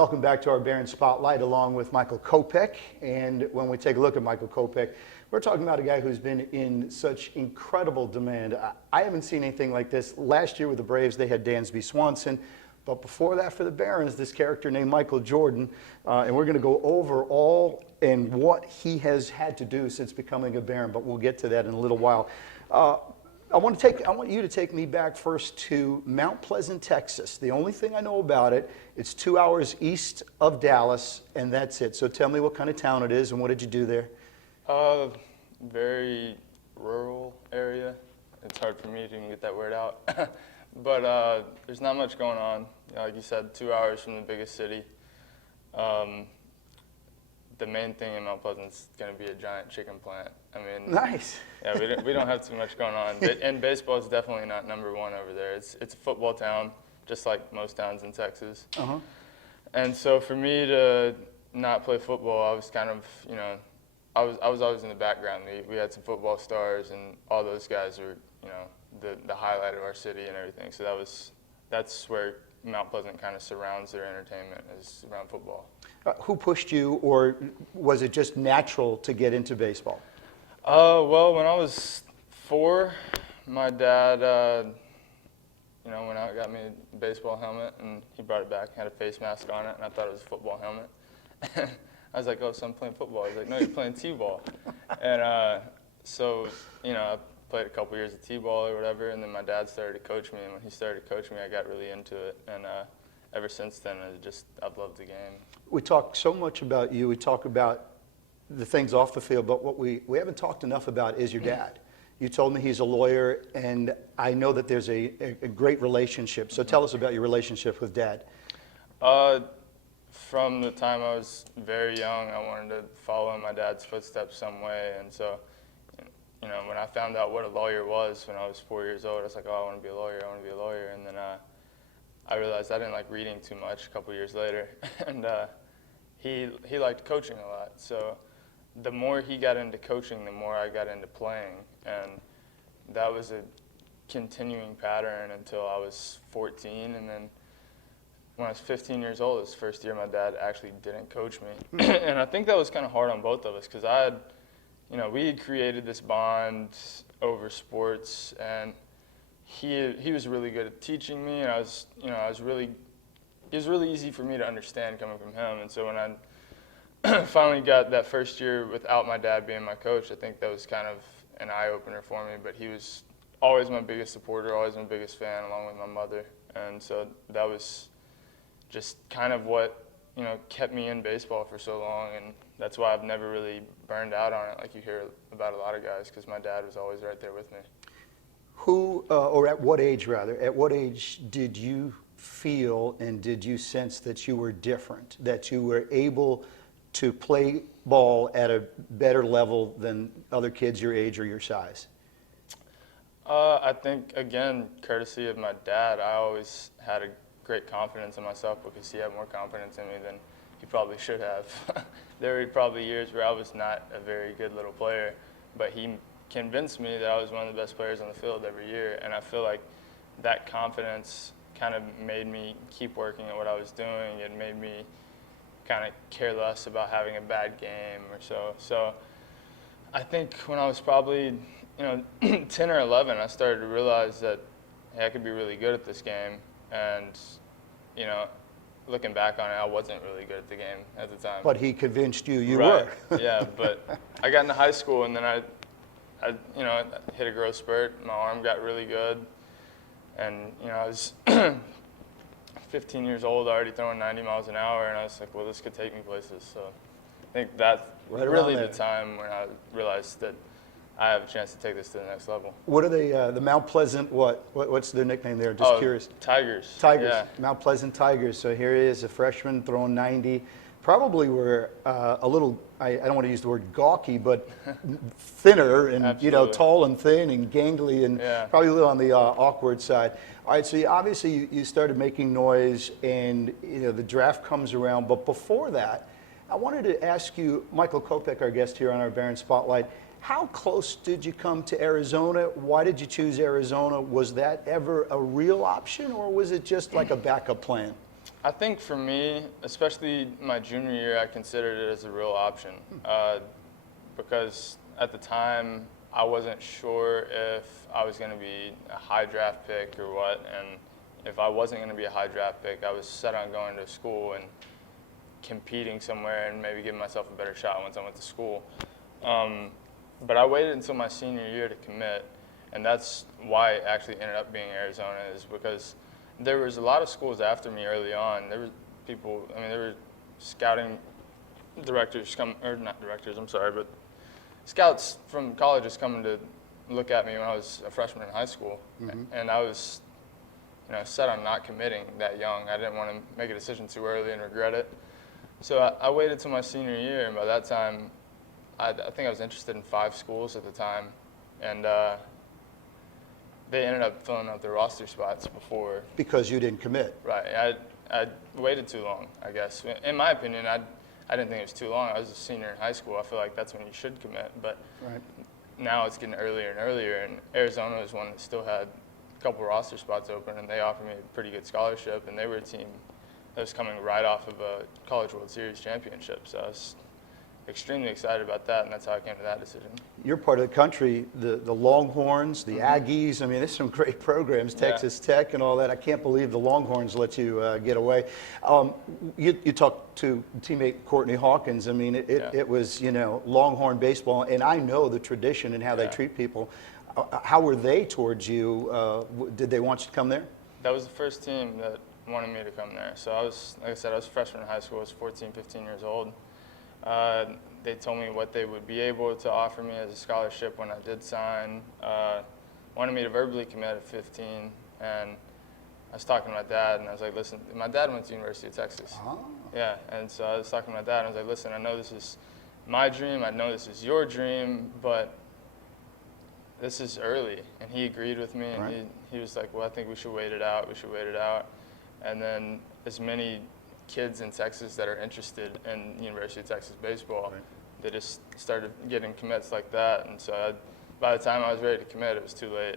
Welcome back to our Barron Spotlight along with Michael Kopech. And when we take a look at Michael Kopech, we're talking about a guy who's been in such incredible demand. I haven't seen anything like this. Last year with the Braves, they had Dansby Swanson. But before that for the Barons, this character named Michael Jordan. And we're going to go over all and what he has had to do since becoming a Baron. But we'll get to that in a little while. I want you to take me back first to Mount Pleasant, Texas. The only thing I know about it, it's 2 hours east of Dallas, and that's it. So tell me what kind of town it is and what did you do there? Very rural area. It's hard for me to even get that word out. But there's not much going on. Like you said, 2 hours from the biggest city. The main thing in Mount Pleasant is going to be a giant chicken plant. I mean, nice. Yeah, we don't have too much going on. And baseball is definitely not number one over there. It's a football town, just like most towns in Texas. Uh-huh. And so for me to not play football, I was kind of, I was always in the background. We had some football stars, and all those guys were, the highlight of our city and everything. So that's where Mount Pleasant kind of surrounds their entertainment, is around football. Who pushed you, or was it just natural to get into baseball? Well, when I was 4, my dad, went out and got me a baseball helmet, and he brought it back, had a face mask on it, and I thought it was a football helmet. I was like, oh, so I'm playing football. He's like, no, you're playing T-ball. And so, I played a couple years of T-ball or whatever, and then my dad started to coach me, and when he started to coach me, I got really into it. And ever since then, I've loved the game. We talk so much about you. We talk about the things off the field, but what we haven't talked enough about is your dad. You told me he's a lawyer, and I know that there's a great relationship. So tell us about your relationship with Dad. From the time I was very young, I wanted to follow in my dad's footsteps some way. And so, when I found out what a lawyer was when I was 4 years old, I was like, oh, I want to be a lawyer, I want to be a lawyer. And then I realized I didn't like reading too much a couple years later. And he liked coaching a lot. So the more he got into coaching, the more I got into playing. And that was a continuing pattern until I was 14. And then when I was 15 years old, this first year my dad actually didn't coach me. And I think that was kind of hard on both of us, because we had created this bond over sports, and he was really good at teaching me, and it was really easy for me to understand coming from him. And so when I finally got that first year without my dad being my coach, I think that was kind of an eye-opener for me. But he was always my biggest supporter, always my biggest fan, along with my mother. And so that was just kind of what kept me in baseball for so long, and that's why I've never really burned out on it like you hear about a lot of guys, because my dad was always right there with me. Or at what age did you feel and did you sense that you were different, that you were able to play ball at a better level than other kids your age or your size? I think, again, courtesy of my dad, I always had a great confidence in myself, because he had more confidence in me than he probably should have. There were probably years where I was not a very good little player, but he convinced me that I was one of the best players on the field every year. And I feel like that confidence kind of made me keep working at what I was doing. It made me kind of care less about having a bad game or so. So I think when I was probably 10 or 11, I started to realize that, hey, I could be really good at this game. And looking back on it, I wasn't really good at the game at the time. But he convinced you right. were. Yeah, but I got into high school, and then I hit a growth spurt. My arm got really good, and I was 15 years old, already throwing 90 miles an hour, and I was like, well, this could take me places. So I think that's really the time when I realized that I have a chance to take this to the next level. What are they, the Mount Pleasant, what's their nickname there? Just curious. Tigers. Tigers, yeah. Mount Pleasant Tigers. So here he is, a freshman throwing 90. Probably were a little, I don't want to use the word gawky, but thinner and, Absolutely. Tall and thin and gangly and probably a little on the awkward side. All right, so you started making noise, and, the draft comes around. But before that, I wanted to ask you, Michael Kopech, our guest here on our Barron Spotlight, how close did you come to Arizona? Why did you choose Arizona? Was that ever a real option, or was it just like a backup plan? I think for me, especially my junior year, I considered it as a real option because at the time I wasn't sure if I was going to be a high draft pick or what, and if I wasn't going to be a high draft pick, I was set on going to school and competing somewhere and maybe giving myself a better shot once I went to school. But I waited until my senior year to commit, and that's why it actually ended up being Arizona, is because there was a lot of schools after me early on. There were people, I mean, there were scouting directors or not directors, I'm sorry, but scouts from colleges coming to look at me when I was a freshman in high school. Mm-hmm. And I was, set on not committing that young. I didn't want to make a decision too early and regret it. So I waited till my senior year, and by that time, I think I was interested in 5 schools at the time, and they ended up filling out their roster spots before. Because you didn't commit. Right. I waited too long, I guess. In my opinion, I didn't think it was too long. I was a senior in high school. I feel like that's when you should commit. But right. Now it's getting earlier and earlier, and Arizona was one that still had a couple roster spots open, and they offered me a pretty good scholarship, and they were a team that was coming right off of a College World Series championship. So I was extremely excited about that, and that's how I came to that decision. Your part of the country, the Longhorns, the Aggies, I mean, there's some great programs, Texas Tech and all that. I can't believe the Longhorns let you get away. You talked to teammate Courtney Hawkins. I mean, it was, Longhorn baseball, and I know the tradition and how they treat people. How were they towards you? Did they want you to come there? That was the first team that wanted me to come there. So I was, like I said, I was a freshman in high school. I was 14, 15 years old. They told me what they would be able to offer me as a scholarship when I did sign. Wanted me to verbally commit at 15, and I was talking to my dad, and I was like, listen, my dad went to the University of Texas. Oh. Yeah, and so I was talking to my dad, and I was like, listen, I know this is my dream, I know this is your dream, but this is early. And he agreed with me, and right. he was like, well, I think we should wait it out, And then as many kids in Texas that are interested in University of Texas baseball, right. They just started getting commits like that, and so by the time I was ready to commit, it was too late.